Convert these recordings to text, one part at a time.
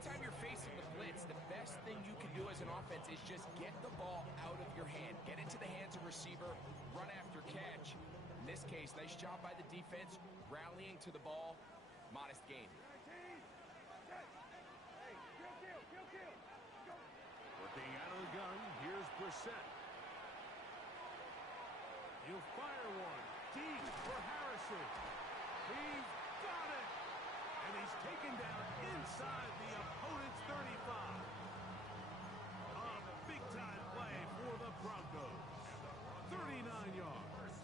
anytime you're facing the blitz, the best thing you can do as an offense is just get the ball out of your hand. Get into the hands of receiver, run after catch. In this case, nice job by the defense, rallying to the ball. Modest gain. Working out of the gun, here's Brissett. He'll fire one deep for Harrison. He's got it! And he's taken down inside the opponent's 35. A big-time play for the Broncos. 39 yards.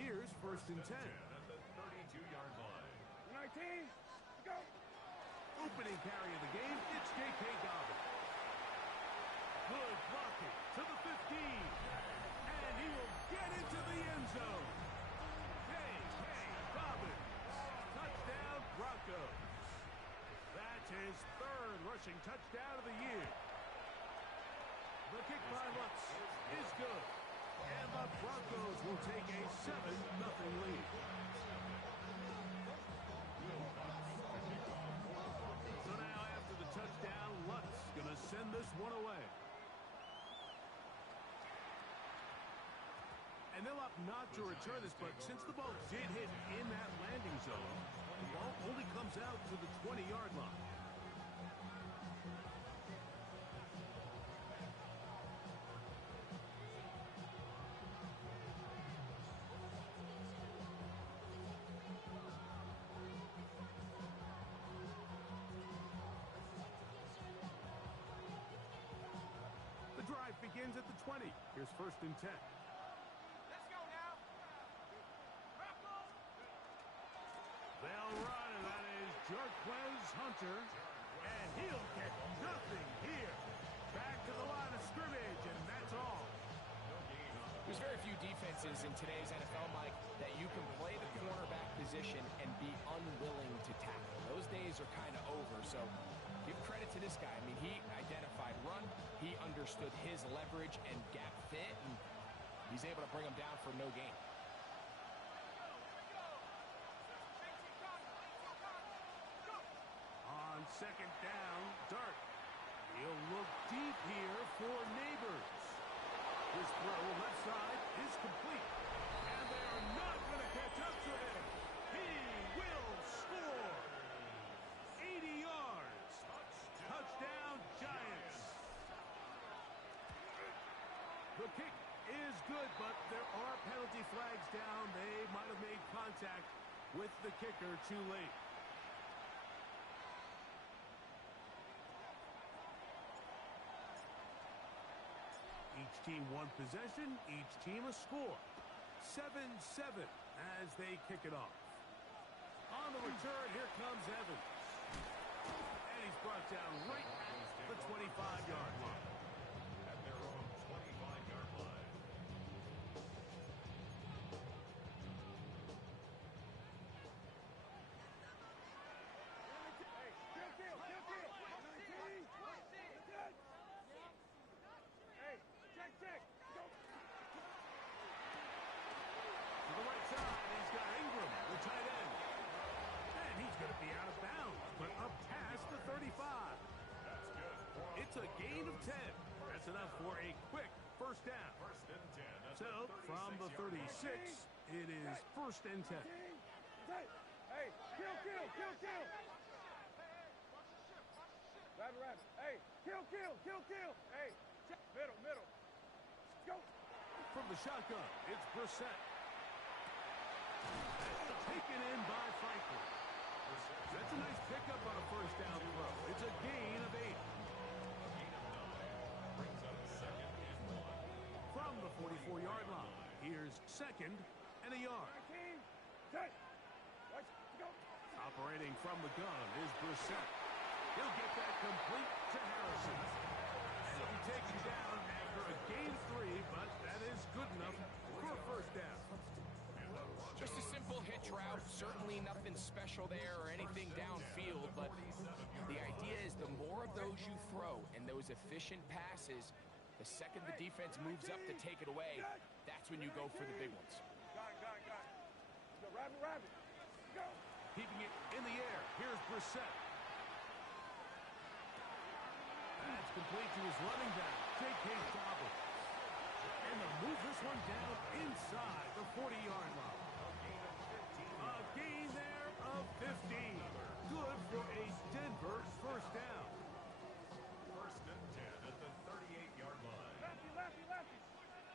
Here's 1st and 10. At the 32-yard line. 19, go! Opening carry of the game, it's J.K. Dobbins. Good blocking to the 15. And he will get into the end zone. J.K. Dobbins. Touchdown, Broncos. That's his 3rd rushing touchdown of the year. The kick by Lutz is good. And the Broncos will take a 7-0 lead. So now after the touchdown, Lutz going to send this one away. And they'll opt not to return this, but since the ball did hit in that landing zone, the ball only comes out to the 20-yard line. The drive begins at the 20. Here's 1st and 10. They'll run, and that is Jarquez Hunter, and he'll get nothing here. Back to the line of scrimmage, and that's all. There's very few defenses in today's NFL, Mike, that you can play the cornerback position and be unwilling to tackle. Those days are kind of over, so give credit to this guy. I mean, he identified run, he understood his leverage and gap fit, and he's able to bring him down for no gain. On 2nd down, Dart. He'll look deep here for Neighbors. His throw left side is complete. And they are not going to catch up to him. He will score. 80 yards. Touchdown, Giants. The kick is good, but there are penalty flags down. They might have made contact with the kicker too late. Each team one possession, each team a score. 7-7 as they kick it off. On the return, here comes Evans. And he's brought down right at the 25-yard line. At their own 25-yard line. Check. Go. To the right side, he's got Ingram, the tight end. And he's going to be out of bounds, but up past the 35. That's good. It's a gain of 10. That's enough for a quick 1st down. 1st and 10. So, from the 36, it is 1st and 10. Hey, kill. Rabbit. Hey, kill. Hey, middle. Go. From the shotgun, it's Brissett. Taken in by Franklin. That's a nice pickup on a 1st down throw. It's a gain of 8. Gain of 9. Brings up 2nd and 1. From the 44-yard line, here's 2nd and a yard. 19, 10. Let's go. Operating from the gun is Brissett. He'll get that complete to Harrison. And he'll be taken down after a gain of 3, but that is good enough for a 1st down. Just a simple hitch route, certainly nothing special there or anything downfield, but the idea is the more of those you throw and those efficient passes, the second the defense moves up to take it away, that's when you go for the big ones. Got it. Go, rabbit. Go. Keeping it in the air. Here's Brissett. It's complete to his running back, J.K. Dobbins. And they'll move this one down inside the 40-yard line. A gain there of 15. Good for a Denver first down. First and 10 at the 38-yard line. Lefty, lefty, lefty.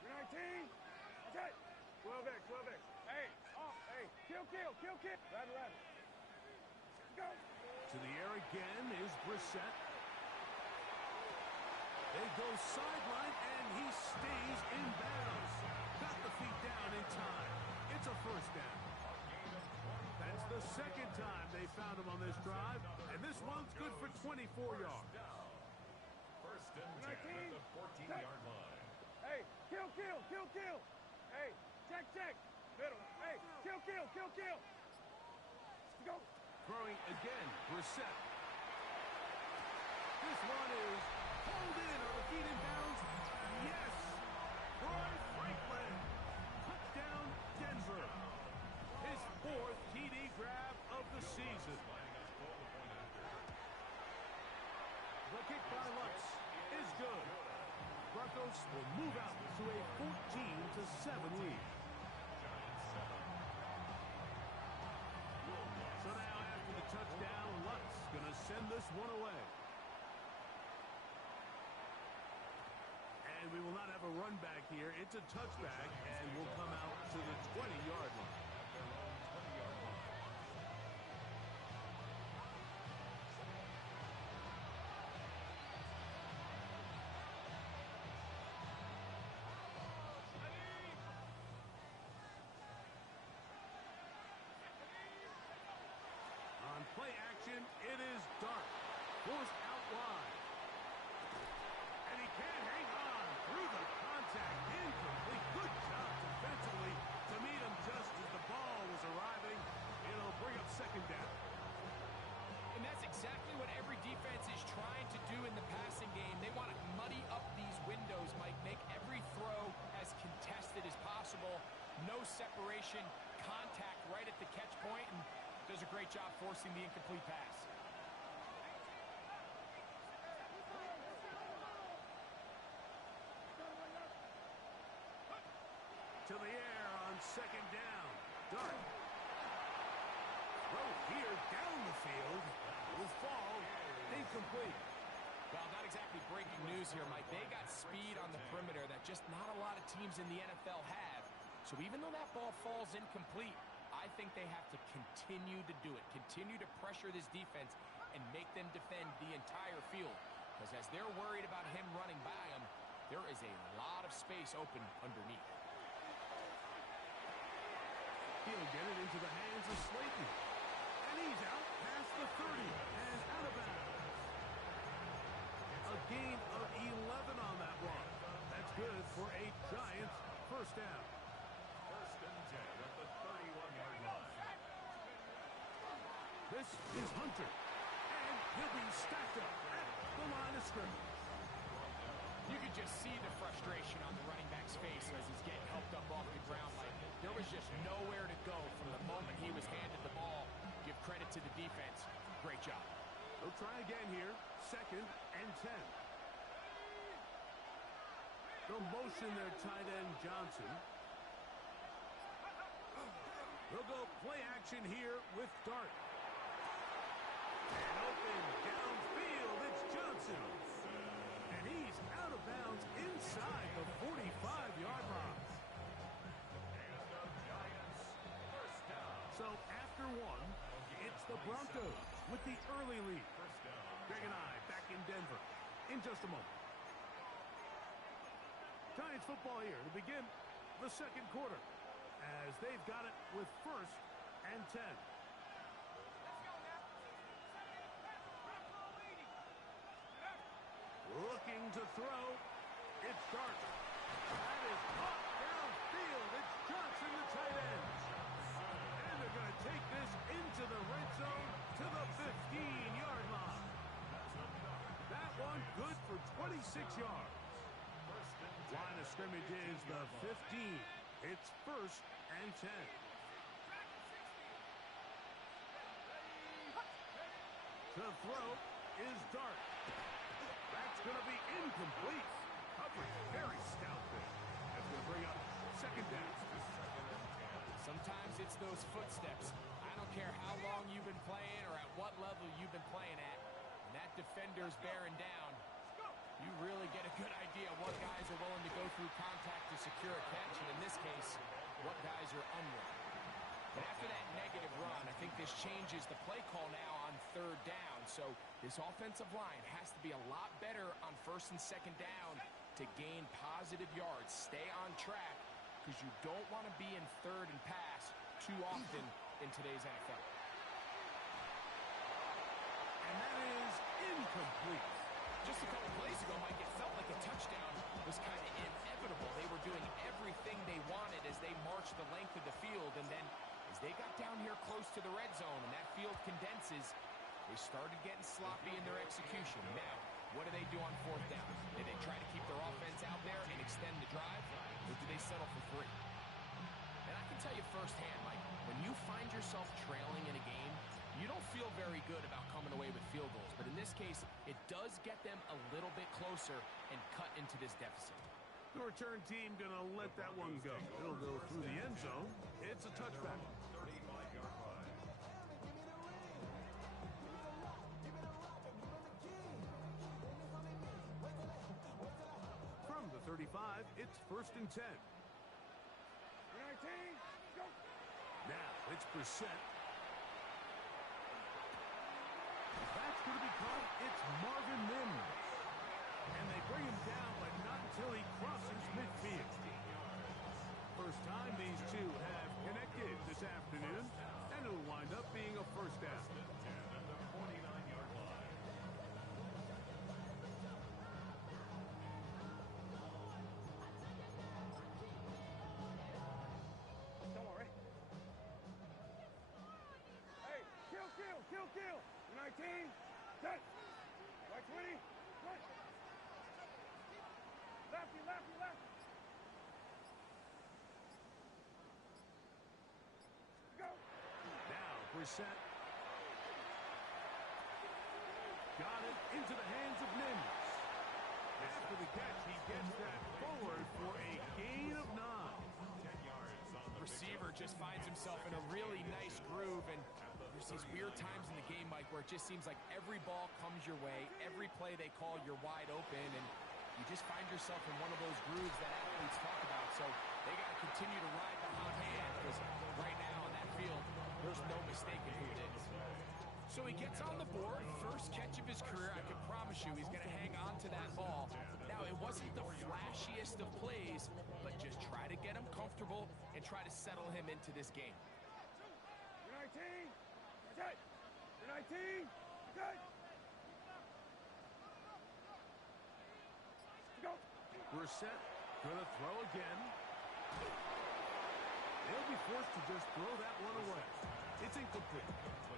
319. Okay. 12X, 12X. Hey, off. Hey, kill, kill, kill, kill. Rabbit, rabbit. Go. To the air again is Brissett. They go sideline, and he stays in bounds. Got the feet down in time. It's a first down. That's the second time they found him on this drive, and this one's good for 24 yards. First and 10 at the 14-yard line. Hey, kill, kill, kill, kill. Hey, check, check. Middle. Hey, kill, kill, kill, kill. Go. Throwing again, Brissett. This one is pulled in on the feet in bounds. Yes! Troy Franklin. Touchdown, Denver. His fourth TD grab of the season. The kick by Lutz is good. Broncos will move out to a 14-7 lead. So now after the touchdown, Lutz gonna send this one away. And we will not have a run back here. It's a touchback, and we'll come out to the 20-yard line. On play action, it is Dart. Forced out wide. And he can't hang on through the contact. Incomplete. Good job defensively to meet him just as the ball was arriving. It'll bring up second down. And that's exactly what every defense is trying to do in the passing game. They want to muddy up these windows, Mike, make every throw as contested as possible. No separation, contact right at the catch point, and does a great job forcing the incomplete pass. To the air on second down. Dart. Throw here down the field. Will fall. Incomplete. Well, not exactly breaking news here, Mike. They got speed on the perimeter that just not a lot of teams in the NFL have. So even though that ball falls incomplete, I think they have to continue to do it. Continue to pressure this defense and make them defend the entire field. Because as they're worried about him running by them, there is a lot of space open underneath. He'll get it into the hands of Slayton. And he's out past the 30 and out of bounds. A gain of 11 on that one. That's good for a Giants first down. First and 10 at the 31-yard line. This is Hunter. And he'll be stacked up at the line of scrimmage. You can just see the frustration on the running back's face as he's getting helped up off the ground. Like there was just nowhere to go from the moment he was handed the ball. Give credit to the defense. Great job. They'll try again here. Second and 10. They'll motion their tight end Johnson. They'll go play action here with Dart. And open downfield, it's Johnson. And he's out of bounds inside the 45-yard line. So after one, it's the Broncos with the early lead. Greg and I back in Denver in just a moment. Giants football here to begin the second quarter as they've got it with first and 10. Looking to throw. It's Dart. That is caught downfield. It's Johnson, the tight end. And they're going to take this into the red zone to the 15-yard line. That one good for 26 yards. Line of scrimmage is the 15. It's first and 10. To throw is Dart. That's going to be incomplete. Coverage very stout there. That's going to bring up second down. Sometimes it's those footsteps. I don't care how long you've been playing or at what level you've been playing at. When that defender's bearing down, you really get a good idea what guys are willing to go through contact to secure a catch, and in this case, what guys are unwilling. But after that negative run, I think this changes the play call now on third down. So this offensive line has to be a lot better on first and second down to gain positive yards. Stay on track because you don't want to be in third and pass too often in today's NFL. And that is incomplete. Just a couple plays ago, Mike, it felt like a touchdown was kind of inevitable. They were doing everything they wanted as they marched the length of the field, and then as they got down here close to the red zone and that field condenses, they started getting sloppy in their execution. Now, what do they do on fourth down? Did they try to keep their offense out there and extend the drive, or do they settle for three? And I can tell you firsthand, Mike, when you find yourself trailing in a game, you don't feel very good about coming away with field goals. But in this case, it does get them a little bit closer and cut into this deficit. The return team going to let that one go. It'll go through the end zone. It's a touchback. 35-yard line. From the 35, it's first and 10. 19, go. Now it's Brissett. That's going to be caught. It's Marvin Mims. And they bring him down, but not until he crosses midfield. First time these two have connected this afternoon, and it'll wind up being a first down. 10 at the 49-yard line. Don't worry. Hey, kill, kill, kill, kill. 19, set. Right 20, right. Lefty, lefty, lefty. Go. Now Brissett. Got it into the hands of Mims. After the catch, he gets that forward for a gain of 9. 10 yards on the Receiver just finds himself in a really nice groove, and there's these weird times in the game, Mike, where it just seems like every ball comes your way, every play they call, you're wide open, and you just find yourself in one of those grooves that athletes talk about. So they got to continue to ride the hot hand, because right now on that field, there's no mistaking who it is. So he gets on the board, first catch of his career. I can promise you he's going to hang on to that ball. Now, it wasn't the flashiest of plays, but just try to get him comfortable and try to settle him into this game. 19, set. 19, set. Go. Brissett gonna throw again. They'll be forced to just throw that one away. It's incomplete.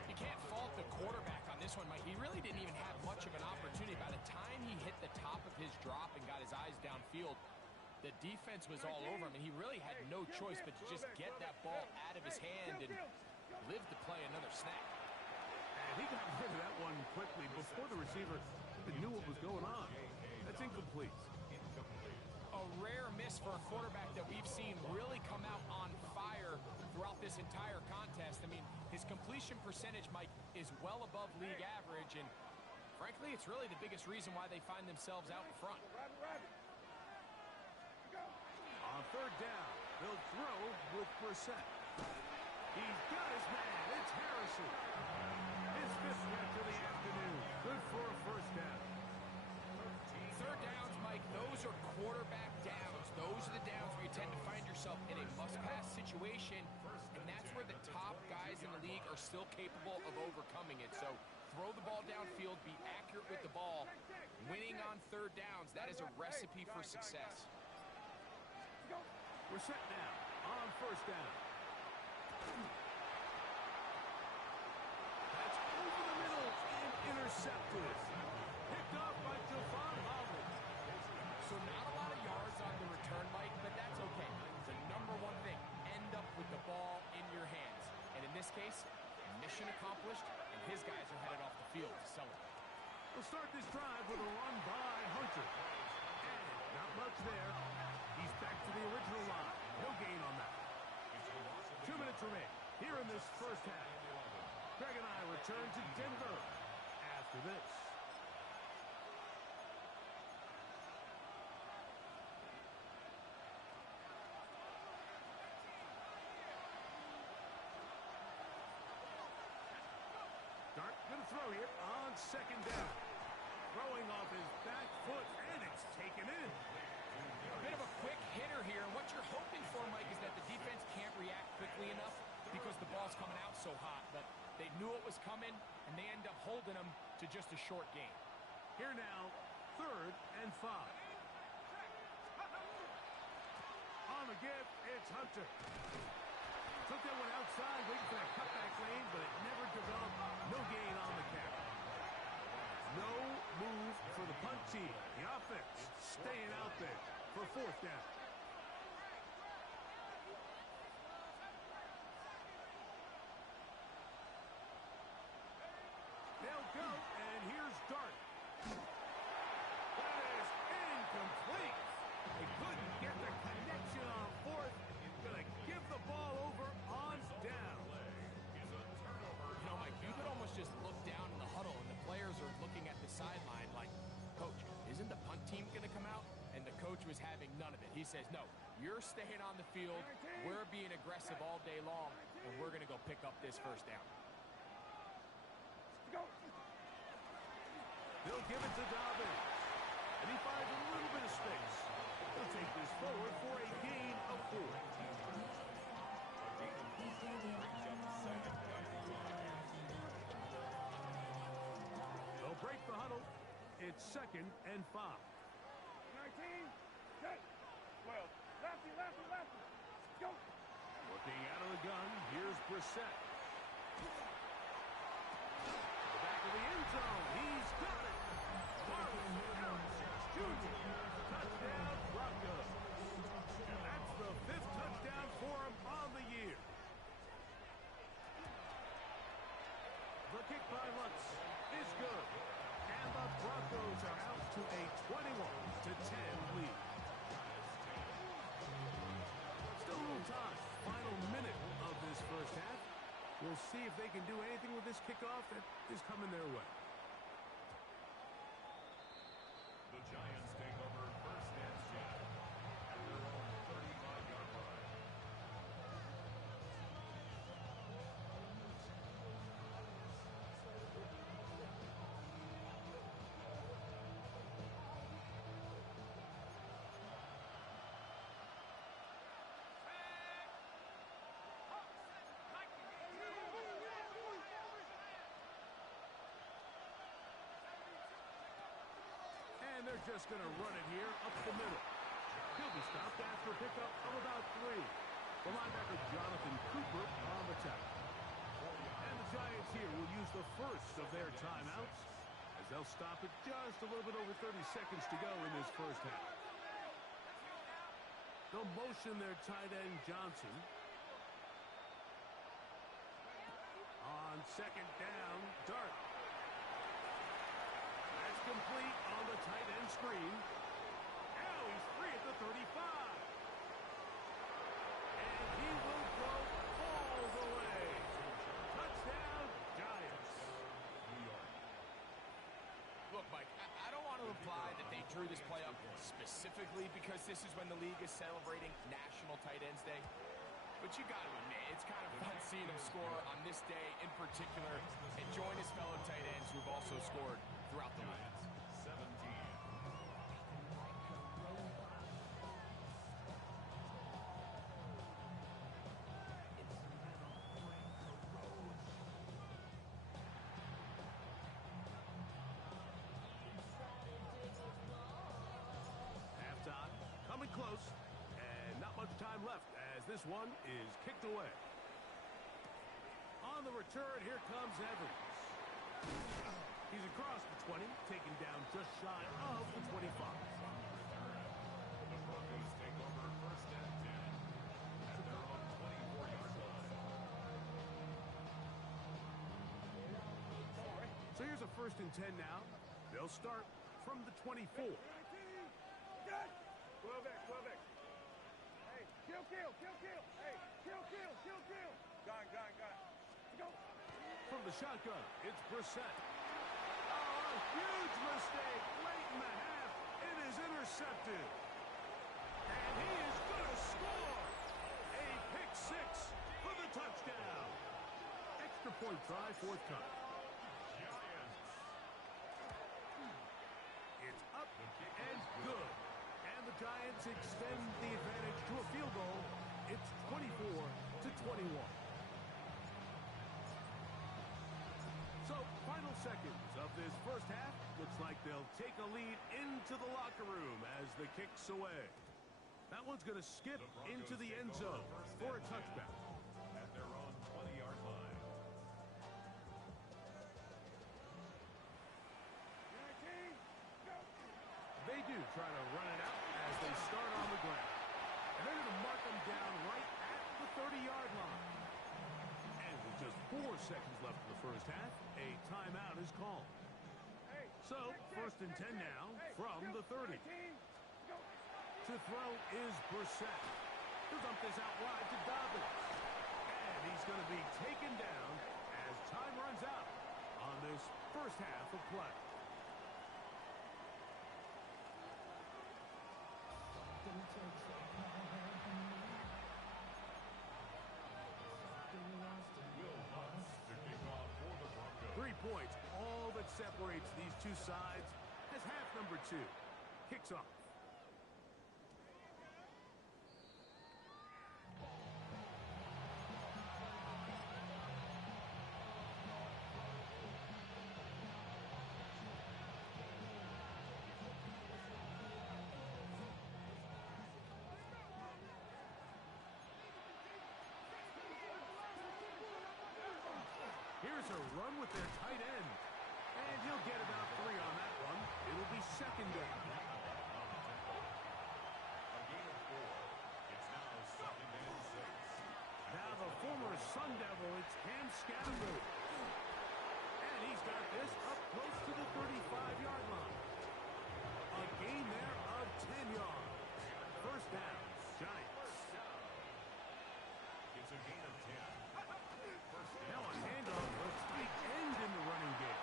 You can't fault the quarterback on this one, Mike. He really didn't even have much of an opportunity. By the time he hit the top of his drop and got his eyes downfield, the defense was all over him, and he really had no choice but to just get that ball out of his hand and live to play another snap. And he got rid of that one quickly before the receiver even knew what was going on. That's incomplete. A rare miss for a quarterback that we've seen really come out on fire throughout this entire contest. I mean, his completion percentage, Mike, is well above league average, and frankly, it's really the biggest reason why they find themselves out in front. Rabbit, rabbit. Go. On third down, they'll throw with Brissett. He's got his man. It's Harrison. His fifth catch of the afternoon. Good for a first down. Third downs, Mike, those are quarterback downs. Those are the downs where you tend to find yourself in a must-pass situation, and that's where the top guys in the league are still capable of overcoming it. So throw the ball downfield, be accurate with the ball. Winning on third downs, that is a recipe for success. Go. Brissett now on first down. That's over the middle and intercepted. Picked off by Javon Holland. So not a lot of yards on the return, Mike, but that's okay. The number one thing, end up with the ball in your hands. And in this case, mission accomplished, and his guys are headed off the field to celebrate. We'll start this drive with a run by Hunter. And not much there. He's back to the original line. No gain on that. 2 minutes remain here in this first half. Greg and I return to Denver after this. Dart gonna throw here on second down. Throwing off his back foot, and it's taken in. A bit of a quick hitter here, and what you're hoping for, Mike, is that the defense can't react quickly enough because the ball's coming out so hot. But they knew it was coming, and they end up holding them to just a short gain. Here now, 3rd and 5. On the give, it's Hunter. Took that one outside, waiting for that cutback lane, but it never developed. No gain on the carry. No move for the punt team. The offense staying out there for 4th down. They'll go, and here's Dart. That is incomplete. They couldn't get the connection on 4th. Gonna give the ball over on down. You know, Mike, you could almost just look down in the huddle, and the players are looking at the sideline like, Coach, isn't the punt team going to come out? And the coach was having none of it. He says, no, you're staying on the field. We're being aggressive all day long, and we're going to go pick up this first down. They'll give it to Dobbins. And he finds a little bit of space. He'll take this forward for a gain of 4. They'll break the huddle. It's 2nd and 5. 19, set, 12, lefty, lefty, lefty, go. Looking out of the gun, here's Brissett. The back of the end zone, he's got it. Marvin Jones Jr. Touchdown, Broncos. And that's the 5th touchdown for him on the year. The kick by Lutz is good. And the Broncos are out to a 21-10 lead. Still a little time. Final minute of this first half. We'll see if they can do anything with this kickoff that is coming their way. The Giants take over 1st and 10 at their own 35-yard line. And they're just going to run it here up the middle. He'll be stopped after a pickup of about 3. The linebacker Jonathan Cooper on the tackle. And the Giants here will use the first of their timeouts as they'll stop it just a little bit over 30 seconds to go in this first half. They'll motion their tight end Johnson. On 2nd down, Dart. That's complete on the tight end screen. Now he's free at the 35. And he will go all the way. Touchdown, Giants. Look, Mike, I don't want to imply that they drew this play up specifically because this is when the league is celebrating National Tight Ends Day. But you got to admit, it's kind of fun seeing him score on this day in particular and join his fellow tight ends who've also scored throughout the league. 17. Halftime coming close, and not much time left as this one is kicked away. On the return, here comes Evans. He's across the 20, taken down just shy of the 25. The Broncos take over 1st and 10 at their own 24-yard line. So here's a 1st and 10 now. They'll start from the 24. 12X. Hey, kill. Hey, kill. Gun. Let's go. From the shotgun, it's Brissett. Oh, a huge mistake late in the half. It is intercepted. And he is going to score. A pick six for the touchdown. Extra point try, forthcoming. It's up and good. And the Giants extend the advantage to a field goal. It's 24-21. So, final seconds of this first half. Looks like they'll take a lead into the locker room as the kick's away. That one's going to skip into the end zone for a touchback. At their own 20-yard line. They do try to run it out as they start on the ground. And they're going to mark them down right at the 30-yard line. And with just 4 seconds left in the first half, a timeout is called. So, first and 10 now from the 30. To throw is Brissett. He'll dump this out wide to Dobbins. And he's going to be taken down as time runs out on this first half of play. Will Lutz to kick off for the Broncos. 3 points, all that separates these two sides as half number 2 kicks off. Here's a run with their tight end. And he'll get about 3 on that one. It'll be second down. A gain of 4. It's now second and 6. Now the former Sun Devil, it's Cam Scattergood. And he's got this up close to the 35-yard line. A gain there of 10 yards. First down, Giants. It's a gain of 10. First Now down. a handoff for tight end in the running game.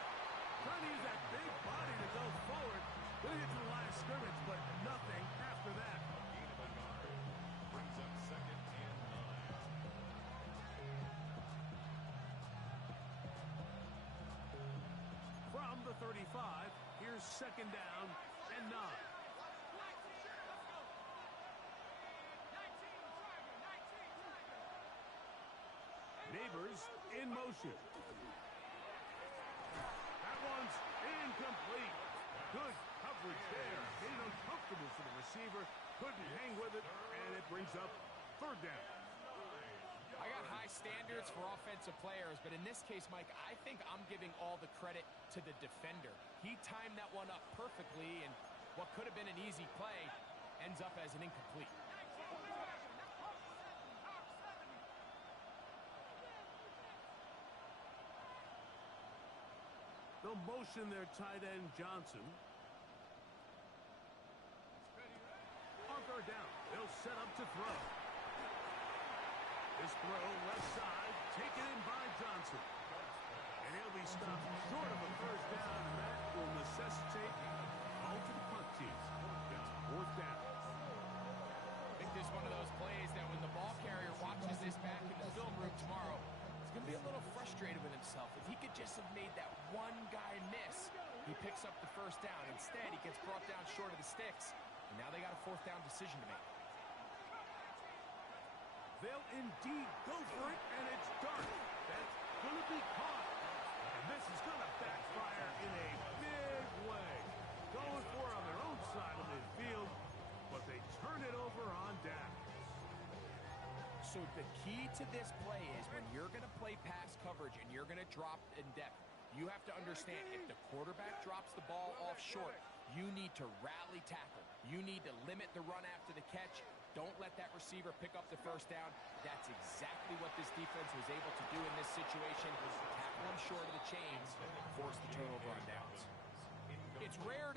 Trying to use that big body to go forward. Gonna get to the line of scrimmage, but nothing after that. Gain of a yard. Brings up second and 9. From the 35, here's second down and 9. Neighbors in motion. That one's incomplete. Good coverage there. Made it uncomfortable for the receiver. Couldn't hang with it, and it brings up third down. I got high standards for offensive players, but in this case, Mike, I think I'm giving all the credit to the defender. He timed that one up perfectly, and what could have been an easy play ends up as an incomplete. They'll motion their tight end, Johnson. On third down, they'll set up to throw. This throw, left side, taken in by Johnson. And he'll be stopped short of a first down, and that will necessitate all to the punt team. It's fourth down. I think this is one of those plays that when the ball carrier watches this back in the film room tomorrow, he's going to be a little frustrated with himself. If he could just have made that one guy miss, he picks up the first down. Instead, he gets brought down short of the sticks, and now they got a fourth down decision to make. They'll indeed go for it, and it's dark. That's going to be caught. And this is going to backfire in a big way. Going for it on their own side of midfield, but they turn it over on downs. So the key to this play is when you're going to play pass coverage and you're going to drop in depth, you have to understand if the quarterback drops the ball off short, you need to rally tackle. You need to limit the run after the catch. Don't let that receiver pick up the first down. That's exactly what this defense was able to do in this situation. Tackle him short of the chains, force the turnover on downs.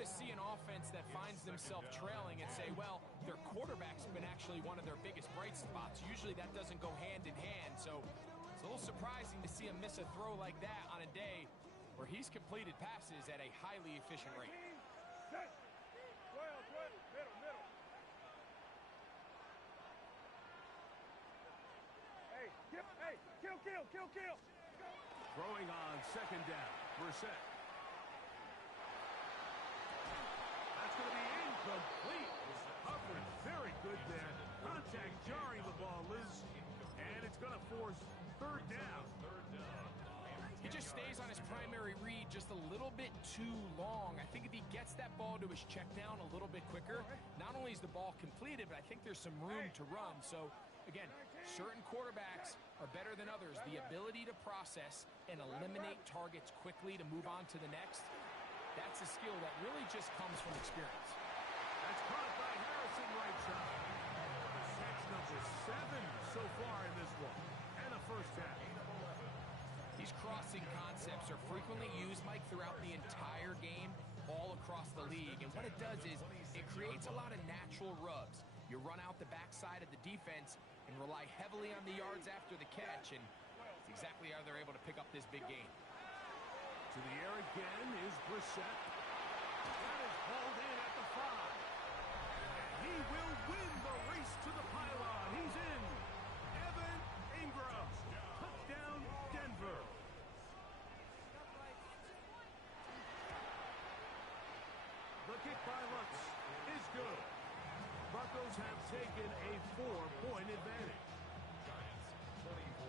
to see an offense that finds themselves trailing and say, well, their quarterback's been actually one of their biggest bright spots. Usually that doesn't go hand in hand, so it's a little surprising to see him miss a throw like that on a day where he's completed passes at a highly efficient rate. Set. 12, middle. Hey, kill. Throwing on second down. Brissett. That's going to be incomplete. Coverage very good there. Contact jarring the ball, Liz. And it's going to force third down. He just stays on his primary read just a little bit too long. I think if he gets that ball to his check down a little bit quicker, not only is the ball completed, but I think there's some room to run. So, again, certain quarterbacks are better than others. The ability to process and eliminate targets quickly to move on to the next, that's a skill that really just comes from experience. That's caught by Harrison right side. That's number 7 so far in this one. And a first half. These crossing concepts are frequently used, Mike, throughout the entire game, all across the league. And what it does is it creates a lot of natural rubs. You run out the backside of the defense and rely heavily on the yards after the catch, and it's exactly how they're able to pick up this big game. To the air again is Brissett. That is hauled in at the 5. And he will win the race to the pylon. He's in. Evan Ingram. Touchdown, Denver. The kick by Lutz is good. Broncos have taken a 4-point advantage. Giants 24.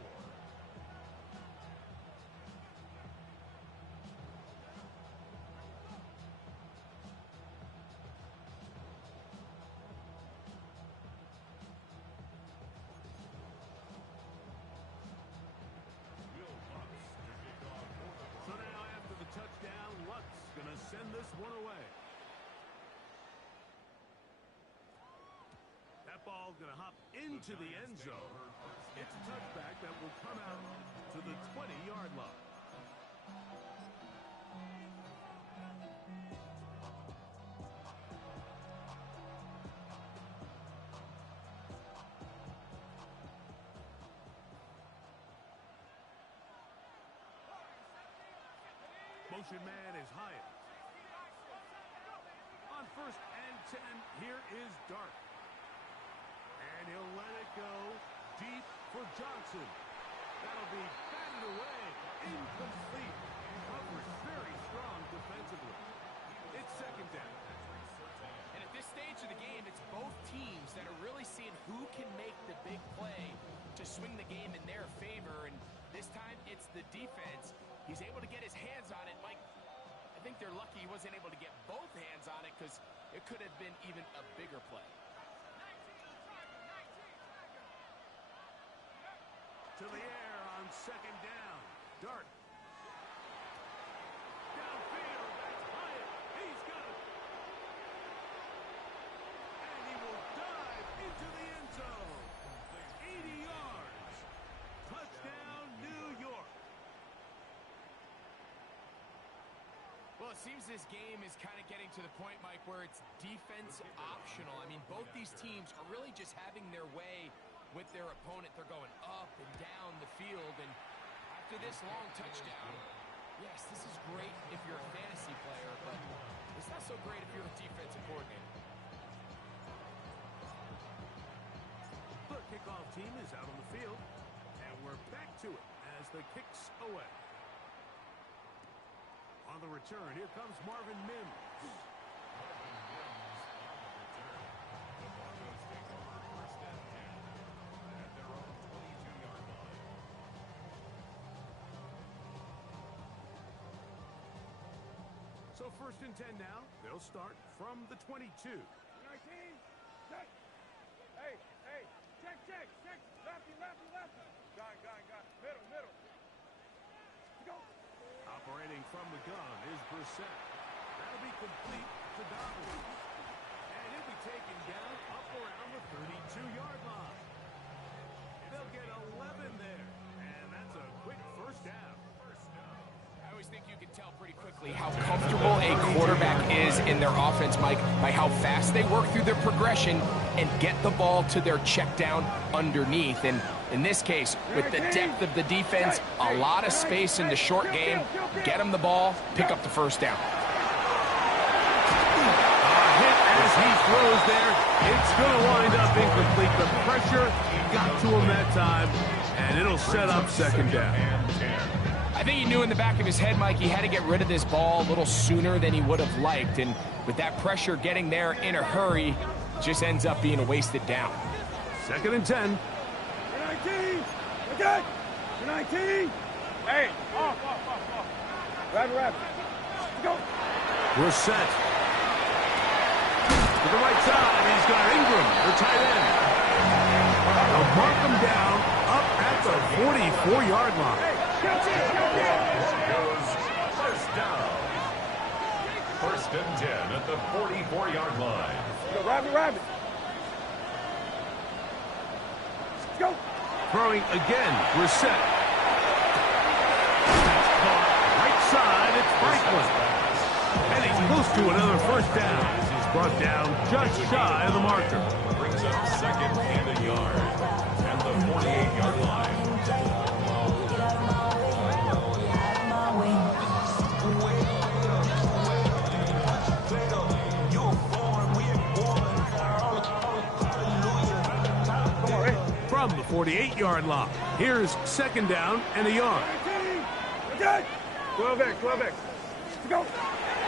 So now after the touchdown, Lutz going to send this one away. That ball going to hop into the end zone. It's a touchback that will come out to the 20-yard line. Motion man is Hyatt. On 1st and 10, here is Dart. And he'll let it go deep for Johnson. That'll be batted away. Incomplete. Coverage very strong defensively. It's second down. And at this stage of the game, it's both teams that are really seeing who can make the big play to swing the game in their favor. And this time, it's the defense. He's able to get his hands on it. Mike, I think they're lucky he wasn't able to get both hands on it because it could have been even a bigger play. To the air on second down. Dart. Downfield. That's Hyatt. He's got it. And he will dive into the end zone. 80 yards. Touchdown, New York. Well, it seems this game is kind of getting to the point, Mike, where it's defense optional. I mean, both these teams are really just having their way with their opponent. They're going up and down the field, and after this long touchdown, yes, this is great if you're a fantasy player, but it's not so great if you're a defensive coordinator. The kickoff team is out on the field, and we're back to it as the kick's away. On the return, here comes Marvin Mims. The Broncos take over 1st and 10 at their own 22-yard line. So 1st and 10 now. They'll start from the 22. 19, set. Hey, check. Lefty. Got it. Middle. Go. Operating from the gun is Brissett. That'll be complete to Dobbins. And he'll be taken down up around the 32-yard line. They'll get 11 there. And that's a quick first down. I always think you can tell pretty quickly how comfortable a quarterback is in their offense, Mike, by how fast they work through their progression and get the ball to their check down underneath. And in this case, with the depth of the defense, a lot of space in the short game, get them the ball, pick up the first down. Hit as he throws there. It's going to wind up incomplete. The pressure got to him that time, and it'll set up second down. I think he knew in the back of his head, Mike, he had to get rid of this ball a little sooner than he would have liked. And with that pressure getting there in a hurry, it just ends up being a wasted down. 2nd and 10. 19. Okay. 19. Hey, off. Rabbit. Go. We're set. To the right side, he's got Ingram, the tight end. They'll mark him down up at the 44-yard line. Goes first down. 1st and 10 at the 44-yard line. Go, rabbit. Go. Throwing again, we're set. That's caught right side, it's Franklin. And he's close to another first down. He's brought down just shy of the marker. Brings up 2nd and a yard at the 48-yard line. From the 48-yard line, here's 2nd down and a yard. 19. Okay. 12X. Go.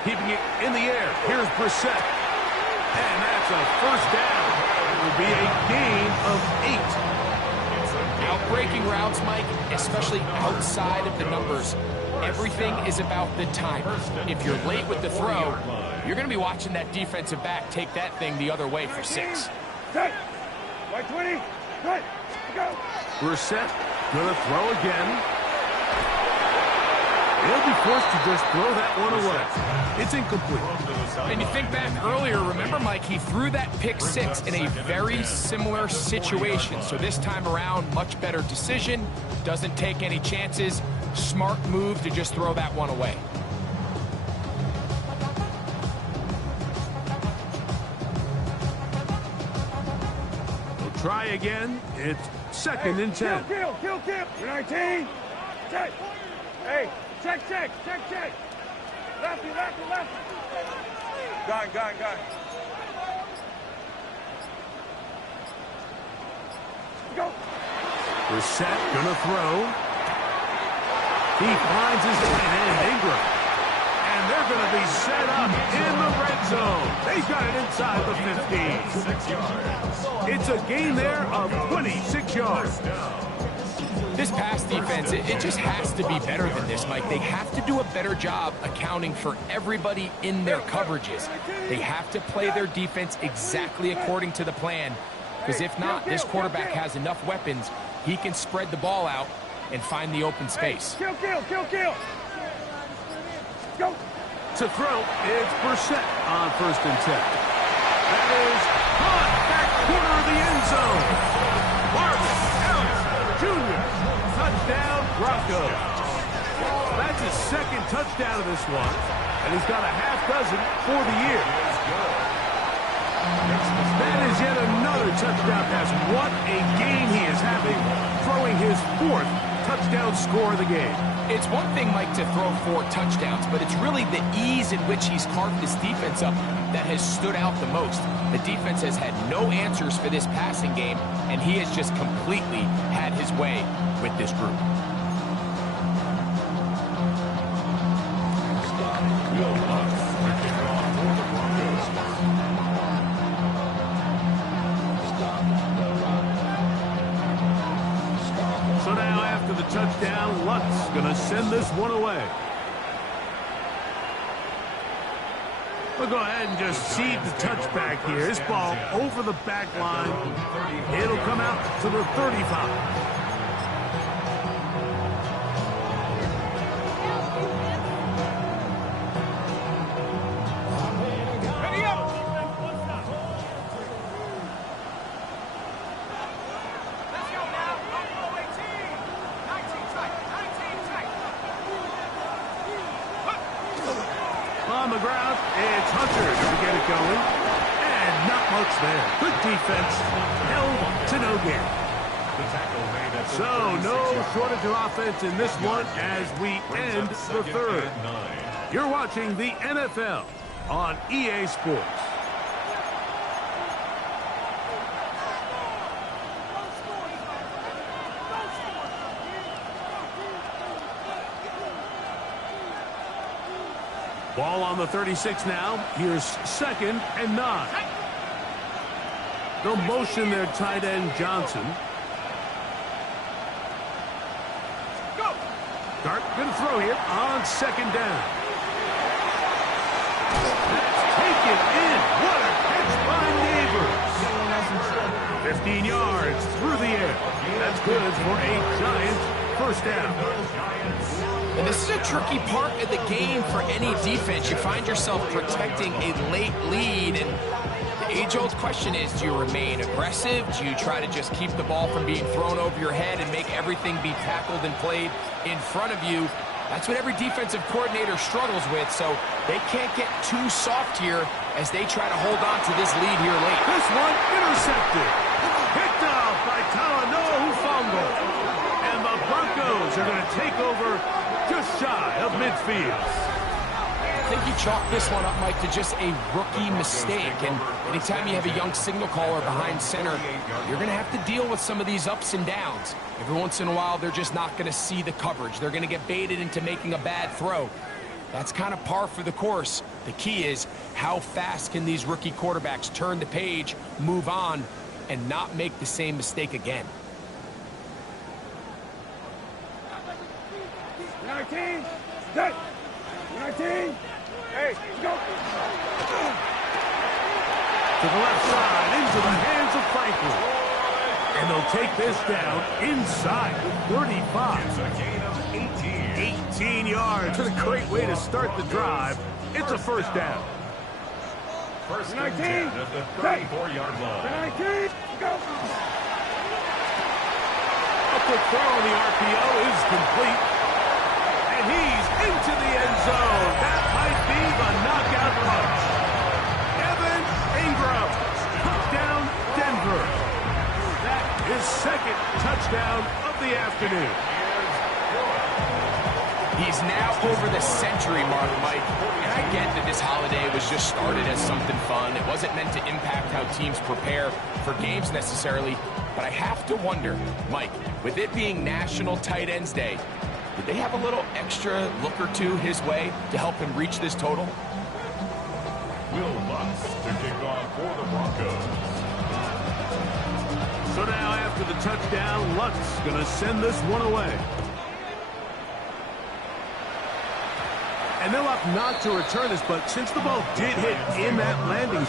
Keeping it in the air, here's Brissett. And that's a first down. It will be a gain of 8. Outbreaking routes, Mike, especially outside of the numbers, everything is about the time. If you're late with the throw, you're going to be watching that defensive back take that thing the other way for 6. Set. Right 20. Good. Go. Brissett gonna throw again. He'll be forced to just throw that one away. It's incomplete. And you think back earlier, remember, Mike, he threw that pick 6 in a very similar situation. So this time around, much better decision, doesn't take any chances. Smart move to just throw that one away. Try again. It's 2nd and 10. Kill. 19. Check. Hey, check. Lefty. Gone. Go. Brissett gonna throw. He finds his tight end, Ingram. And they're gonna be set up in the red zone. They've got it inside the 15. 6 yards. It's a gain there of 26 yards. This pass defense, it just has to be better than this, Mike. They have to do a better job accounting for everybody in their coverages. They have to play their defense exactly according to the plan, because if not, this quarterback has enough weapons, he can spread the ball out and find the open space. Kill. Go. To throw, it's Brissett on 1st and 10. That is caught back corner of the end zone. Marvin Harris Jr. Touchdown, Broncos. That's his 2nd touchdown of this one, and he's got a half dozen for the year. That is yet another touchdown pass. What a game he is having, throwing his 4th touchdown score of the game. It's one thing, Mike, to throw 4 touchdowns, but it's really the ease in which he's carved this defense up that has stood out the most. The defense has had no answers for this passing game, and he has just completely had his way with this group. So now after the touchdown, Lutz going to send this one away. We'll go ahead and just seed the touchback here. This ball over the back line. It'll come out to the 35. On the ground, it's Hunter to get it going. And not much there. Good defense. Held to no gain. So, no shortage of offense in this one as we end the third. You're watching the NFL on EA Sports. Ball on the 36 now. Here's 2nd and 9. They'll motion their tight end Johnson. Dart going to throw here on 2nd down. That's taken in. What a catch by Neighbors. 15 yards through the air. That's good for a Giants first down. And this is a tricky part of the game for any defense. You find yourself protecting a late lead, and the age-old question is, do you remain aggressive? Do you try to just keep the ball from being thrown over your head and make everything be tackled and played in front of you? That's what every defensive coordinator struggles with, so they can't get too soft here as they try to hold on to this lead here late. This one intercepted. Picked off by Talanoa Hufanga. And the Broncos are going to take over just shy of midfield. I think you chalk this one up, Mike, to just a rookie mistake. And anytime you have a young signal caller behind center, you're going to have to deal with some of these ups and downs. Every once in a while, they're just not going to see the coverage. They're going to get baited into making a bad throw. That's kind of par for the course. The key is, how fast can these rookie quarterbacks turn the page, move on, and not make the same mistake again? 19, set. 19, hey, go. To the left side, into the hands of Franklin. And they'll take this down inside the 35. It's a gain of 18. 18 yards. What a great way to start the drive. It's a first down. First and 19, 10 at the 34-yard line. 19, go. A quick throw on the RPO is complete. And he's into the end zone. That might be the knockout punch. Evan Ingram. Touchdown, Denver. That is 2nd touchdown of the afternoon. He's now over the century mark, Mike. And I get that this holiday was just started as something fun. It wasn't meant to impact how teams prepare for games necessarily. But I have to wonder, Mike, with it being National Tight Ends Day, did they have a little extra look or two his way to help him reach this total? Will Lutz to kick off for the Broncos. So now after the touchdown, Lutz going to send this one away. And they'll opt not to return this, but since the ball did hit in that landing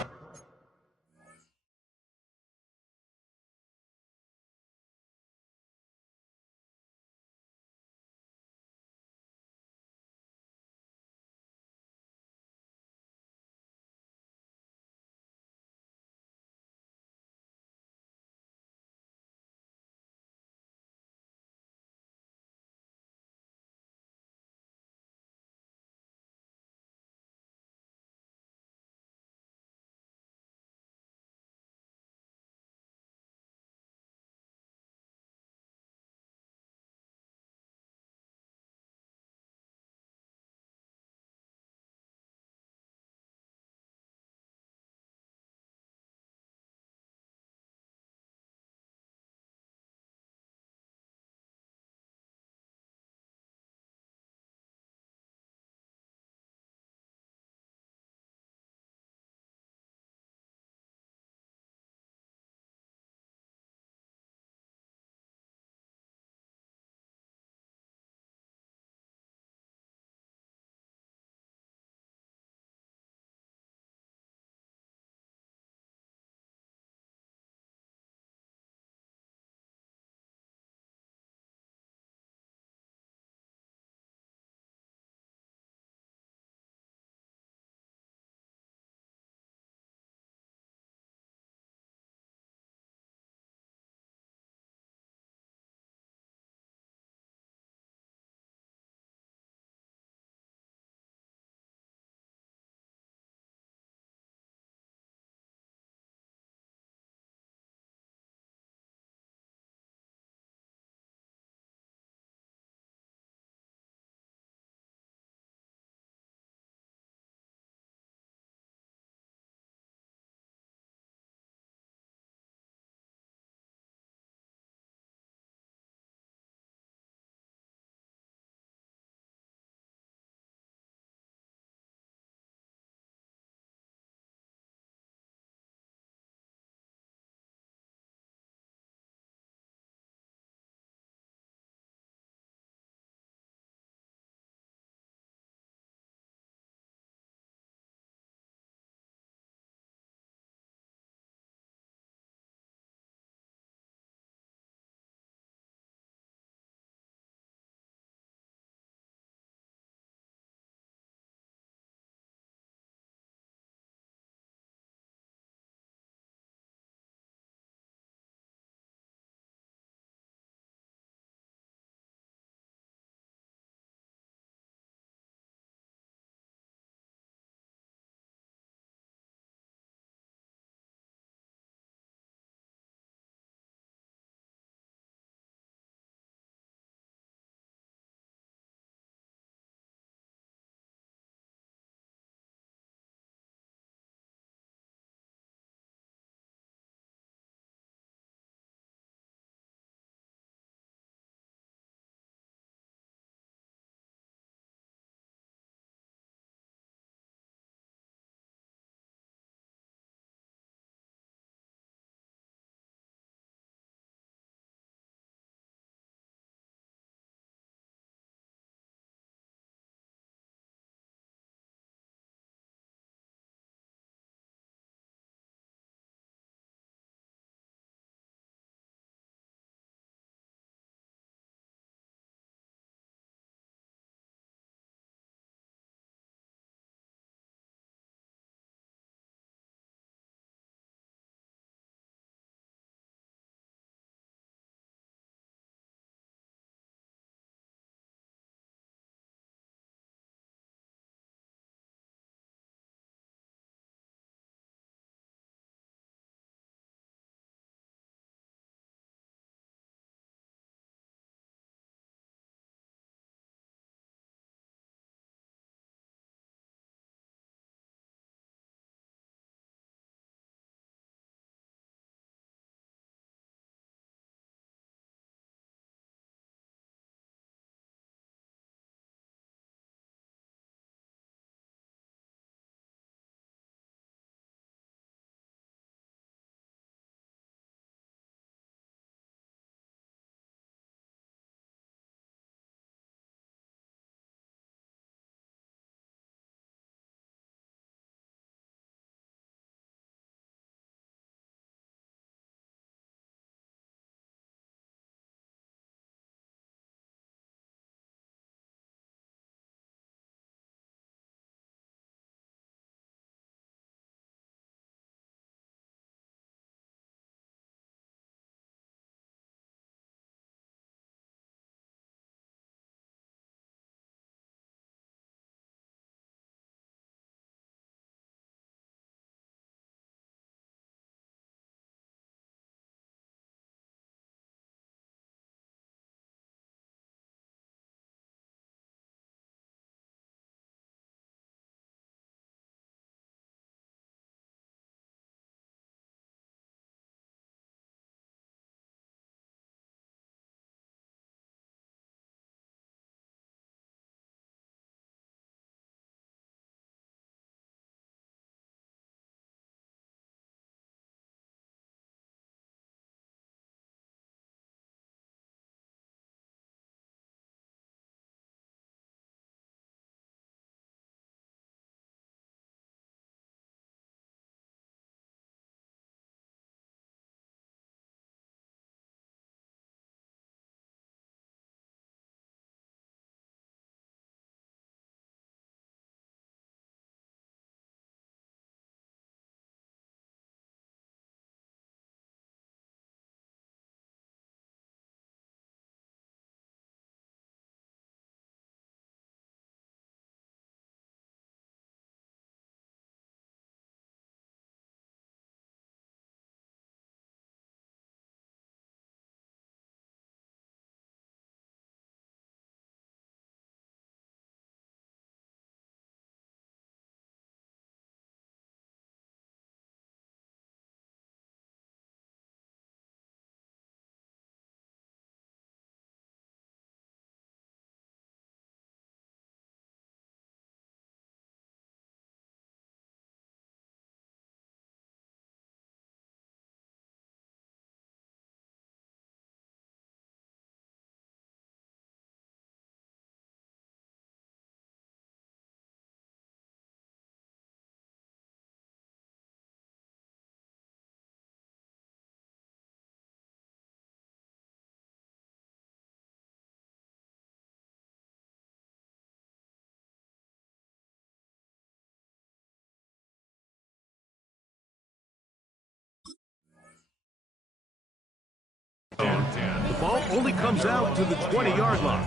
only comes out to the 20-yard line.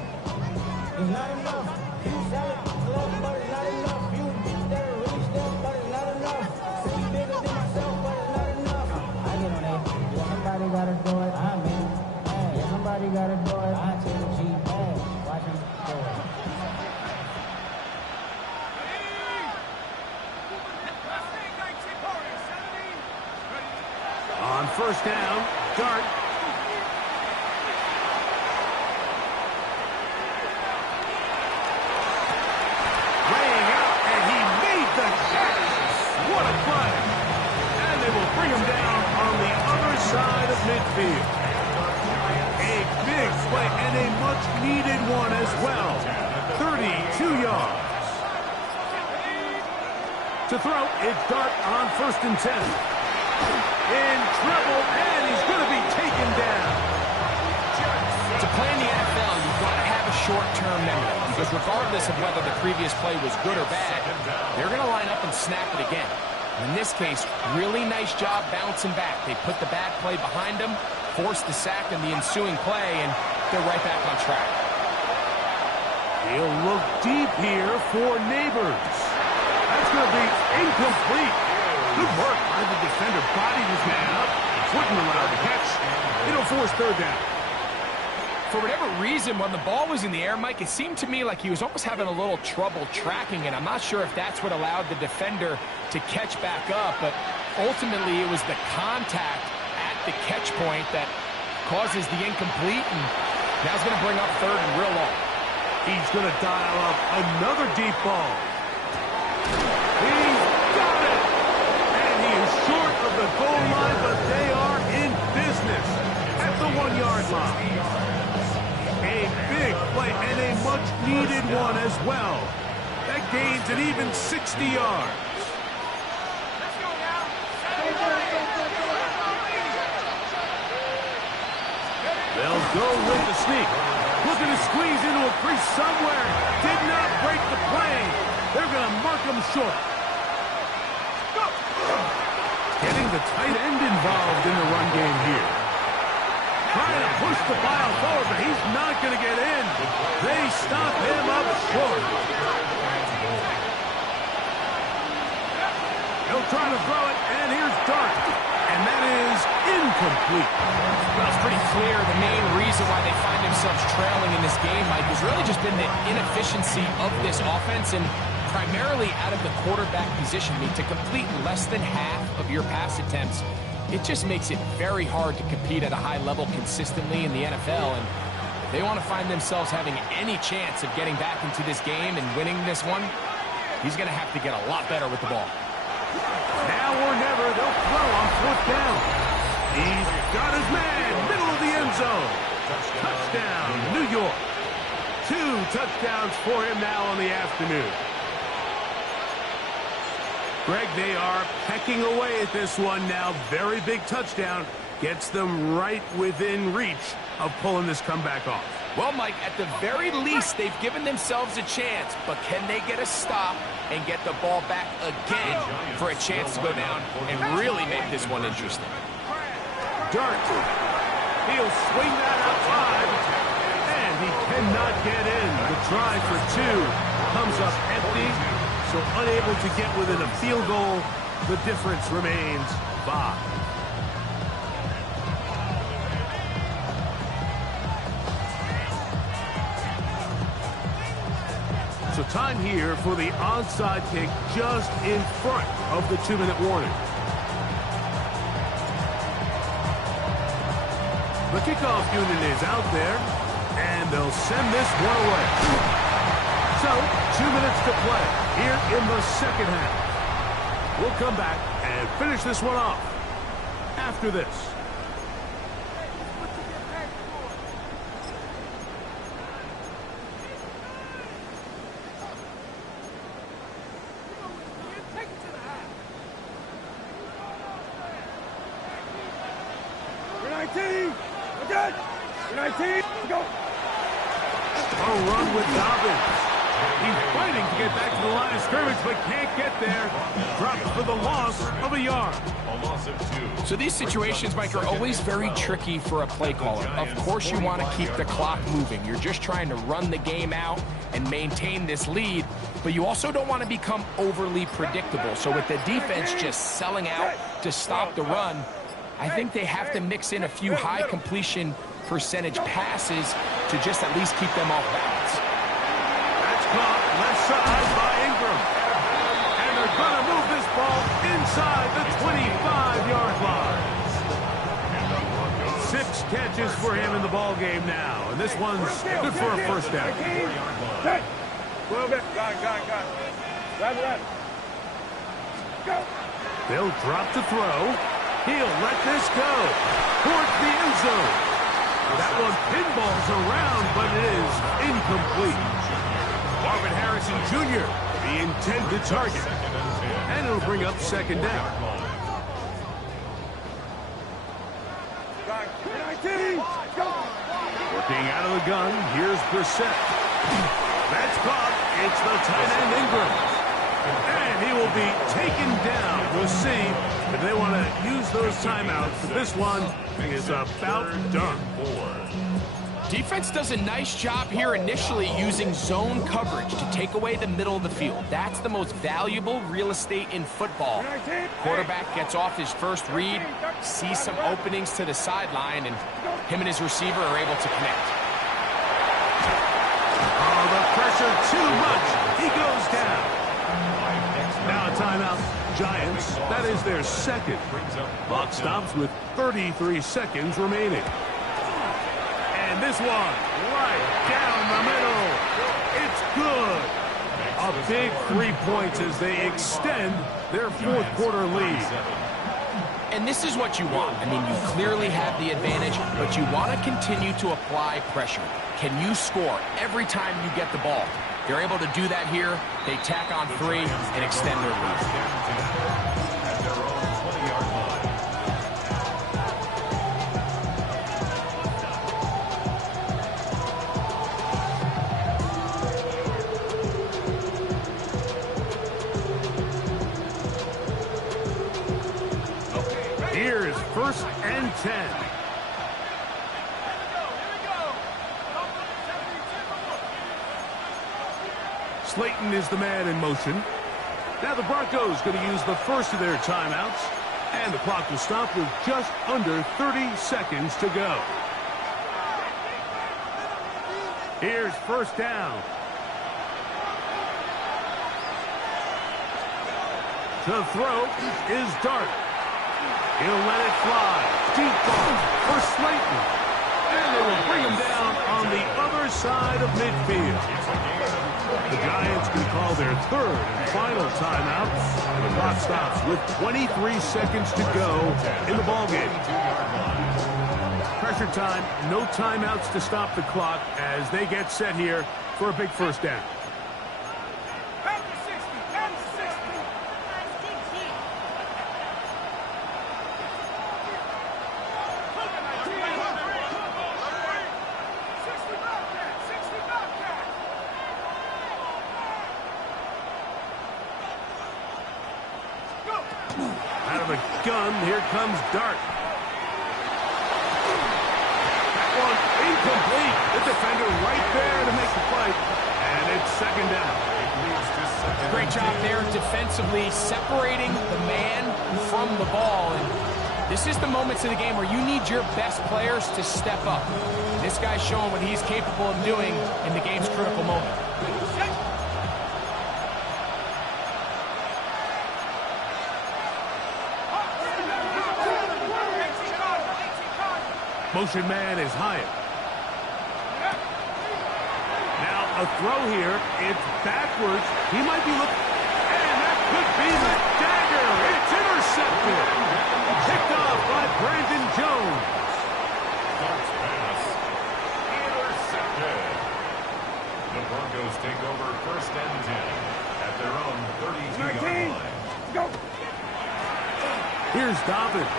It's not enough. You sell it, club, but it's not enough. You deep there, really still, but it's not enough. Say you bigger than myself, but it's not enough. I get on it. Yeah, somebody gotta do it. I'm in. Hey, yeah, somebody gotta do it. I take a G. Hey, watch him do it. On first down, Dart. Laying out, and he made the catch. What a play. And they will bring him down on the other side of midfield. A big play and a much-needed one as well. 32 yards. To throw, it's Dart on first and 10. In trouble, and he's going to be taken down. To play in the NFL, you've got to have a short-term memory, because regardless of whether the previous play was good or bad, they're going to line up and snap it again. In this case, really nice job bouncing back. They put the bad play behind them, forced the sack in the ensuing play, and they're right back on track. He'll look deep here for Neighbors. That's going to be incomplete. Good work by the defender. Bodied his man up. Wouldn't allow the catch. It'll force third down. For whatever reason, when the ball was in the air, Mike, it seemed to me like he was almost having a little trouble tracking it. I'm not sure if that's what allowed the defender to catch back up, but ultimately it was the contact at the catch point that causes the incomplete, and now he's going to bring up third and real long. He's going to dial up another deep ball. He's got it! And he is short of the goal line, but they are in business at the 1-yard line. A big play and a much-needed one as well. That gains an even 60 yards. They'll go with the sneak. Looking to squeeze into a crease somewhere. Did not break the plane. They're going to mark him short. Getting the tight end involved in the run game here. Trying to push the ball forward, but he's not going to get in. They stop him up short. He'll try to throw it, and here's Dart. And that is incomplete. Well, it's pretty clear the main reason why they find themselves trailing in this game, Mike, has really just been the inefficiency of this offense and primarily out of the quarterback position. I mean, to complete less than half of your pass attempts, it just makes it very hard to compete at a high level consistently in the NFL. And if they want to find themselves having any chance of getting back into this game and winning this one, he's going to have to get a lot better with the ball. Now or never, they'll throw on fourth down. He's got his man, middle of the end zone. Touchdown, New York. 2 touchdowns for him now on the afternoon. Greg, they are pecking away at this one now. Very big touchdown. Gets them right within reach of pulling this comeback off. Well, Mike, at the very least, they've given themselves a chance, but can they get a stop and get the ball back again for a chance to go down and really make this one interesting? Dart. He'll swing that outside, and he cannot get in. The try for 2 comes up empty, so unable to get within a field goal. The difference remains 5. So time here for the onside kick just in front of the 2-minute warning. The kickoff unit is out there, and they'll send this one away. So, 2 minutes to play here in the second half. We'll come back and finish this one off after this. A run with Dobbins. He's fighting to get back to the line of scrimmage, but can't get there. Drops for the loss of a yard. A loss of 2. So these situations, Mike, are always very tricky for a play caller. Of course you want to keep the clock moving. You're just trying to run the game out and maintain this lead, but you also don't want to become overly predictable. So with the defense just selling out to stop the run, I think they have to mix in a few high completion percentage passes to just at least keep them off balance. That's caught left side by Ingram. And they're going to move this ball inside the 25-yard line. 6 catches for him in the ball game now. And this one's good for a first down. Well, got it. Right. Go. They'll drop to throw. He'll let this go towards the end zone. That one pinballs around, but it is incomplete. Marvin Harrison Jr., the intended target. And it'll bring up second down. Working out of the gun, here's Brissett. That's caught. It's the tight end Ingram. And he will be taken down. We'll see if they want to use those timeouts. This one is about done. Defense does a nice job here initially using zone coverage to take away the middle of the field. That's the most valuable real estate in football. Quarterback gets off his first read, sees some openings to the sideline, and him and his receiver are able to connect. Oh, the pressure too much. He goes down. Now a timeout. Giants, that is their second. Clock stops with 33 seconds remaining. And this one, right down the middle. It's good. A big 3 points as they extend their fourth quarter lead. And this is what you want. I mean, you clearly have the advantage, but you want to continue to apply pressure. Can you score every time you get the ball? They're able to do that here. They tack on 3 and extend their lead. At their own 20-yard line. Here's 1st and 10. Slayton is the man in motion. Now the Broncos going to use the first of their timeouts. And the clock will stop with just under 30 seconds to go. Here's 1st down. To throw is Dart. He'll let it fly. Deep ball for Slayton. And they will bring him down on the other side of midfield. The Giants can call their 3rd and final timeout. And the clock stops with 23 seconds to go in the ballgame. Pressure time, no timeouts to stop the clock as they get set here for a big first down. Out of the gun, here comes Dart. That one incomplete. The defender right there to make the fight. And it's second down. Great job there defensively, separating the man from the ball. And this is the moments of the game where you need your best players to step up. This guy's showing what he's capable of doing in the game's critical moment. Motion man is Hyatt. Now a throw here. It's backwards. He might be looking. And that could be the dagger. It's intercepted. Picked off by Brandon Jones. Darts pass. Intercepted. The Broncos take over 1st and 10 at their own 32-yard line. Go. Here's Dobbins.